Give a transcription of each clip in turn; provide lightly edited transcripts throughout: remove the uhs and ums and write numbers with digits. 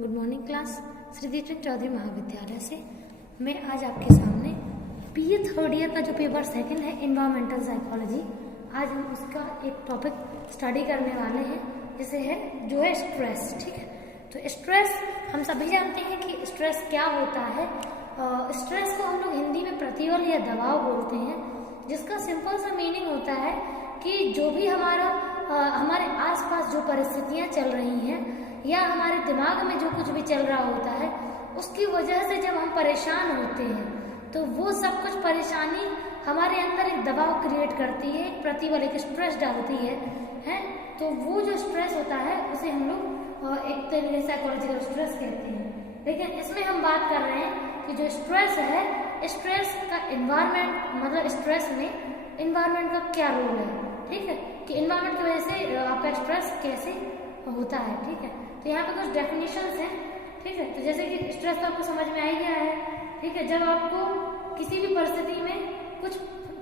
Good morning class. Shri Dikshit Chaudhary महाविद्यालय से मैं आज आपके सामने बीए थर्ड ईयर का जो पेपर सेकंड है इन्वायरमेंटल साइकोलॉजी, आज हम उसका एक टॉपिक स्टडी करने वाले हैं जिसे है जो है स्ट्रेस। ठीक है, तो स्ट्रेस हम सभी जानते हैं कि स्ट्रेस क्या होता है। स्ट्रेस को हम लोग हिंदी में प्रतिबल या दबाव बोलते हैं, जिसका सिंपल सा मीनिंग होता है कि जो भी हमारे आसपास जो परिस्थितियां चल रही हैं या हमारे दिमाग में जो कुछ भी चल रहा होता है उसकी वजह से जब हम परेशान होते हैं तो वो सब कुछ परेशानी हमारे अंदर एक दबाव क्रिएट करती है, एक प्रतिबल, एक स्ट्रेस डालती है। तो वो जो स्ट्रेस होता है उसे हम लोग एक तरीके से साइकोलॉजिकल स्ट्रेस कहते हैं। लेकिन इसमें हम बात कर रहे हैं कि जो स्ट्रेस है, स्ट्रेस का इन्वायरमेंट, मतलब स्ट्रेस में इन्वायरमेंट का क्या रोल है। ठीक है, कि इन्वायरमेंट की वजह से आपका स्ट्रेस कैसे होता है। ठीक है, तो यहाँ पे कुछ डेफिनेशंस हैं। ठीक है, तो जैसे कि स्ट्रेस तो आपको समझ में आ ही गया है। ठीक है, जब आपको किसी भी परिस्थिति में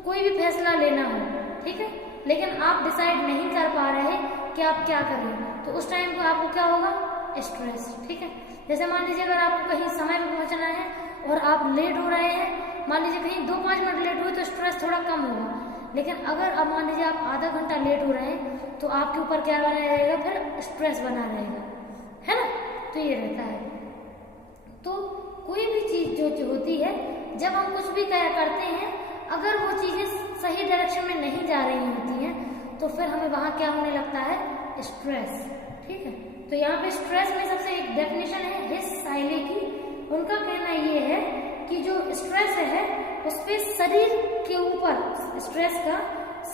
कोई भी फैसला लेना हो, ठीक है, लेकिन आप डिसाइड नहीं कर पा रहे कि आप क्या करें, तो उस टाइम को आपको क्या होगा, स्ट्रेस। ठीक है, जैसे मान लीजिए अगर आपको कहीं समय पर पहुंचना है और आप लेट हो रहे हैं, मान लीजिए कहीं 2-5 मिनट लेट हुए तो स्ट्रेस थोड़ा कम होगा। लेकिन अगर अब मान लीजिए आप आधा घंटा लेट हो रहे हैं तो आपके ऊपर क्या बना रहेगा, फिर स्ट्रेस बना रहेगा, है ना। तो ये रहता है। तो कोई भी चीज जो होती है, जब हम कुछ भी करते हैं, अगर वो चीजें सही डायरेक्शन में नहीं जा रही होती हैं तो फिर हमें वहां क्या होने लगता है, स्ट्रेस। ठीक है, तो यहाँ पे स्ट्रेस में सबसे एक डेफिनेशन है हिस साइले की। उनका कहना ये है कि जो स्ट्रेस है उस पे शरीर के ऊपर, स्ट्रेस का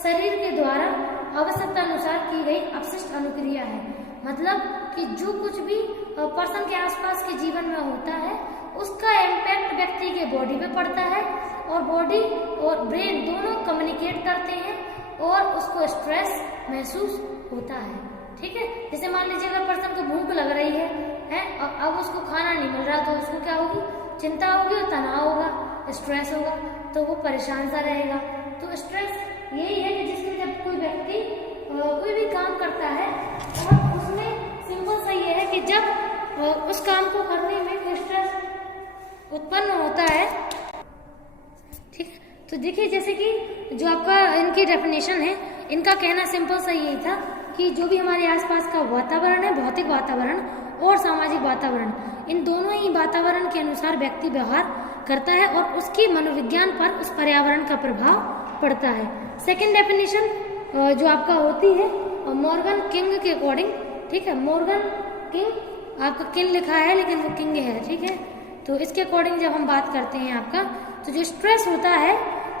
शरीर के द्वारा आवश्यकता अनुसार की गई अपशिष्ट अनुक्रिया है। मतलब कि जो कुछ भी पर्सन के आसपास के जीवन में होता है उसका इम्पैक्ट व्यक्ति के बॉडी पे पड़ता है, और बॉडी और ब्रेन दोनों कम्युनिकेट करते हैं और उसको स्ट्रेस महसूस होता है। ठीक है, जैसे मान लीजिए अगर पर्सन को भूख लग रही है और अब उसको खाना नहीं मिल रहा तो उसको क्या होगी, चिंता होगी और तनाव होगा, स्ट्रेस होगा, तो वो परेशान सा रहेगा। तो स्ट्रेस यही है कि जिसमें जब कोई व्यक्ति कोई भी काम करता है और उसमें सिंपल सा ये है कि जब उस काम को करने में स्ट्रेस उत्पन्न होता है। ठीक, तो देखिए जैसे कि जो आपका इनकी डेफिनेशन है, इनका कहना सिंपल सा यही था कि जो भी हमारे आसपास का वातावरण है, भौतिक वातावरण और सामाजिक वातावरण, इन दोनों ही वातावरण के अनुसार व्यक्ति व्यवहार करता है और उसकी मनोविज्ञान पर उस पर्यावरण का प्रभाव पड़ता है। सेकंड डेफिनेशन जो आपका होती है मॉर्गन किंग के अकॉर्डिंग। ठीक है, मॉर्गन किंग, आपका किंग लिखा है लेकिन वो किंग है। ठीक है, तो इसके अकॉर्डिंग जब हम बात करते हैं आपका, तो जो स्ट्रेस होता है,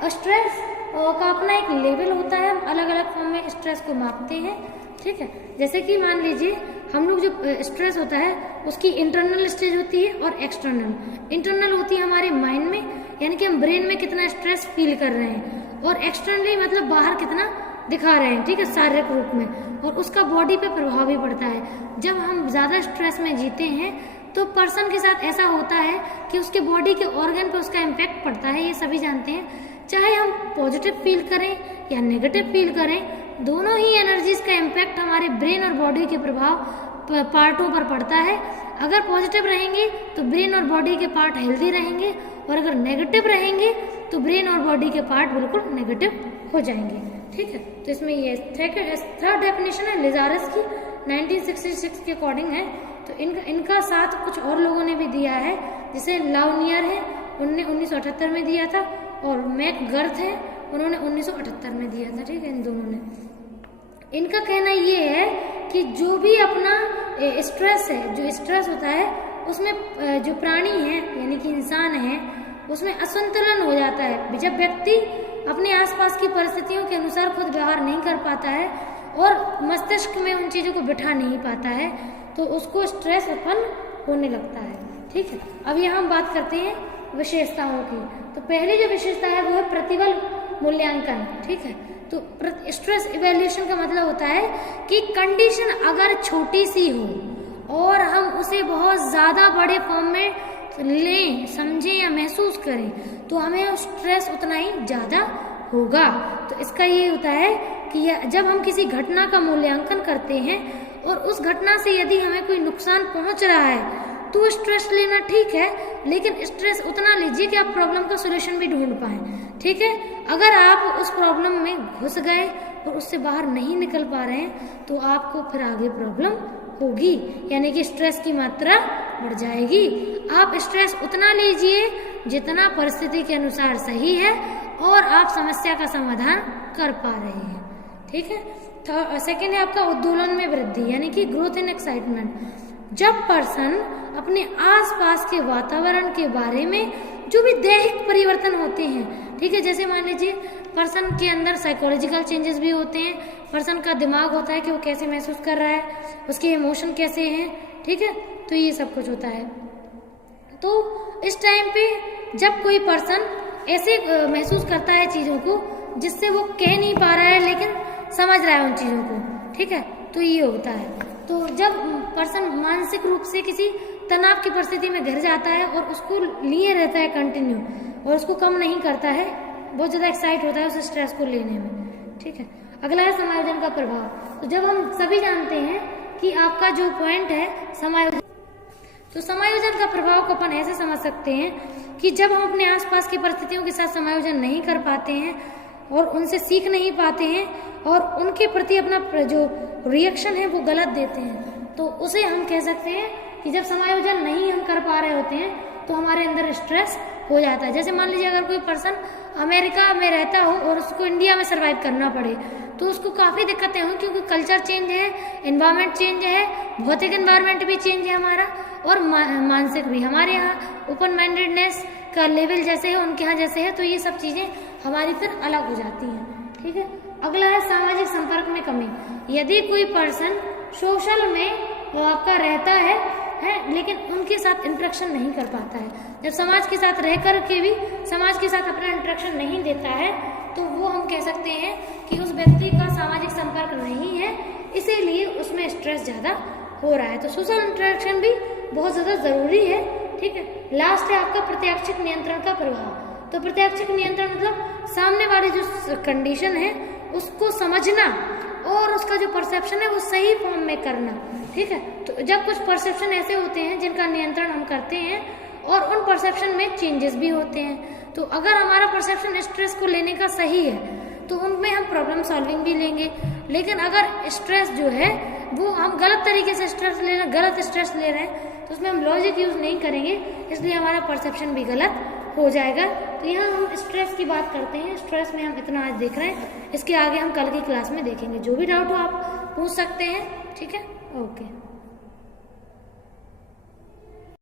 स्ट्रेस का अपना एक लेवल होता है, हम अलग अलग फॉर्म में स्ट्रेस को मापते हैं। ठीक है, जैसे कि मान लीजिए हम लोग जो स्ट्रेस होता है उसकी इंटरनल स्टेज होती है और एक्सटर्नल। इंटरनल होती है हमारे माइंड में, यानी कि हम ब्रेन में कितना स्ट्रेस फील कर रहे हैं, और एक्सटर्नली मतलब बाहर कितना दिखा रहे हैं। ठीक है, शारीरिक रूप में, और उसका बॉडी पे प्रभाव भी पड़ता है। जब हम ज्यादा स्ट्रेस में जीते हैं तो पर्सन के साथ ऐसा होता है कि उसके बॉडी के ऑर्गन पे उसका इम्पैक्ट पड़ता है, ये सभी जानते हैं। चाहे हम पॉजिटिव फील करें या नेगेटिव फील करें, दोनों ही एनर्जीज का इम्पैक्ट हमारे ब्रेन और बॉडी के प्रभाव पार्टों पर पड़ता है। अगर पॉजिटिव रहेंगे तो ब्रेन और बॉडी के पार्ट हेल्दी रहेंगे, और अगर नेगेटिव रहेंगे तो ब्रेन और बॉडी के पार्ट बिल्कुल नेगेटिव हो जाएंगे। ठीक है, तो इसमें ये थर्ड डेफिनेशन है लिजारस की, 1966 के अकॉर्डिंग है। तो इनका साथ कुछ और लोगों ने भी दिया है, जैसे लाउनियर है, उन्होंने 1978 में दिया था, और मैकगर्थ है, उन्होंने 1978 में दिया था। ठीक है, इन दोनों ने। इनका कहना ये है कि जो भी अपना स्ट्रेस है, जो स्ट्रेस होता है उसमें जो प्राणी है यानी कि इंसान है उसमें असंतुलन हो जाता है। जब व्यक्ति अपने आसपास की परिस्थितियों के अनुसार खुद व्यवहार नहीं कर पाता है और मस्तिष्क में उन चीजों को बिठा नहीं पाता है तो उसको स्ट्रेस उत्पन्न होने लगता है। ठीक है, अब यहाँ हम बात करते हैं विशेषताओं की। तो पहली जो विशेषता है वो है प्रतिबल मूल्यांकन। ठीक है, तो स्ट्रेस इवैल्यूएशन का मतलब होता है कि कंडीशन अगर छोटी सी हो और हम उसे बहुत ज्यादा बड़े फॉर्म में लें, समझें या महसूस करें तो हमें स्ट्रेस उतना ही ज्यादा होगा। तो इसका ये होता है कि जब हम किसी घटना का मूल्यांकन करते हैं और उस घटना से यदि हमें कोई नुकसान पहुंच रहा है तो स्ट्रेस लेना ठीक है, लेकिन स्ट्रेस उतना लीजिए कि आप प्रॉब्लम का सोल्यूशन भी ढूंढ पाएं। ठीक है, अगर आप उस प्रॉब्लम में घुस गए और उससे बाहर नहीं निकल पा रहे हैं तो आपको फिर आगे प्रॉब्लम होगी, यानी कि स्ट्रेस की मात्रा बढ़ जाएगी। आप स्ट्रेस उतना लीजिए जितना परिस्थिति के अनुसार सही है और आप समस्या का समाधान कर पा रहे हैं। ठीक है। सेकेंड है आपका उद्दोलन में वृद्धि, यानी कि ग्रोथ इन एक्साइटमेंट। जब पर्सन अपने आसपास के वातावरण के बारे में जो भी दैहिक परिवर्तन होते हैं, ठीक है, जैसे मान लीजिए पर्सन के अंदर साइकोलॉजिकल चेंजेस भी होते हैं, पर्सन का दिमाग होता है कि वो कैसे महसूस कर रहा है, उसके इमोशन कैसे हैं, ठीक है, तो ये सब कुछ होता है। तो इस टाइम पे जब कोई पर्सन ऐसे महसूस करता है चीज़ों को जिससे वो कह नहीं पा रहा है लेकिन समझ रहा है उन चीज़ों को, ठीक है, तो ये होता है। तो जब पर्सन मानसिक रूप से किसी तनाव की परिस्थिति में घिर जाता है और उसको लिए रहता है कंटिन्यू और उसको कम नहीं करता है, बहुत ज़्यादा एक्साइट होता है उस स्ट्रेस को लेने में। ठीक है। अगला है समायोजन का प्रभाव। तो जब हम सभी जानते हैं कि आपका जो पॉइंट है समायोजन, तो समायोजन का प्रभाव को अपन ऐसे समझ सकते हैं कि जब हम अपने आसपास की परिस्थितियों के साथ समायोजन नहीं कर पाते हैं और उनसे सीख नहीं पाते हैं और उनके प्रति अपना जो रिएक्शन है वो गलत देते हैं, तो उसे हम कह सकते हैं कि जब समायोजन नहीं हम कर पा रहे होते हैं तो हमारे अंदर स्ट्रेस हो जाता है। जैसे मान लीजिए अगर कोई पर्सन अमेरिका में रहता हो और उसको इंडिया में सर्वाइव करना पड़े तो उसको काफ़ी दिक्कतें हों, क्योंकि कल्चर चेंज है, एनवायरनमेंट चेंज है, भौतिक एनवायरनमेंट भी चेंज है हमारा और मानसिक भी। हमारे यहाँ ओपन माइंडेडनेस का लेवल जैसे है उनके यहाँ जैसे है, तो ये सब चीज़ें हमारी फिर अलग हो जाती हैं। ठीक है। अगला है सामाजिक संपर्क में कमी। यदि कोई पर्सन सोशल में आपका रहता है लेकिन उनके साथ इंटरेक्शन नहीं कर पाता है, जब समाज के साथ रह कर के भी समाज के साथ अपना इंटरेक्शन नहीं देता है, तो वो हम कह सकते हैं कि उस व्यक्ति का सामाजिक संपर्क नहीं है, इसीलिए उसमें स्ट्रेस ज़्यादा हो रहा है। तो सोशल इंटरेक्शन भी बहुत ज़्यादा ज़रूरी है। ठीक है। लास्ट है आपका प्रत्याक्षिक नियंत्रण का प्रभाव। तो प्रत्याक्षिक नियंत्रण मतलब सामने वाली जो कंडीशन है उसको समझना और उसका जो परसेप्शन है वो सही फॉर्म में करना। ठीक है। तो जब कुछ परसेप्शन ऐसे होते हैं जिनका नियंत्रण हम करते हैं और उन परसेप्शन में चेंजेस भी होते हैं, तो अगर हमारा परसेप्शन स्ट्रेस को लेने का सही है तो उनमें हम प्रॉब्लम सॉल्विंग भी लेंगे। लेकिन अगर स्ट्रेस जो है वो हम गलत तरीके से गलत स्ट्रेस ले रहे हैं तो उसमें हम लॉजिक यूज नहीं करेंगे, इसलिए हमारा परसेप्शन भी गलत हो जाएगा। तो यहाँ हम स्ट्रेस की बात करते हैं, स्ट्रेस में हम इतना आज देख रहे हैं, इसके आगे हम कल की क्लास में देखेंगे। जो भी डाउट हो आप पूछ सकते हैं। ठीक है। ओके।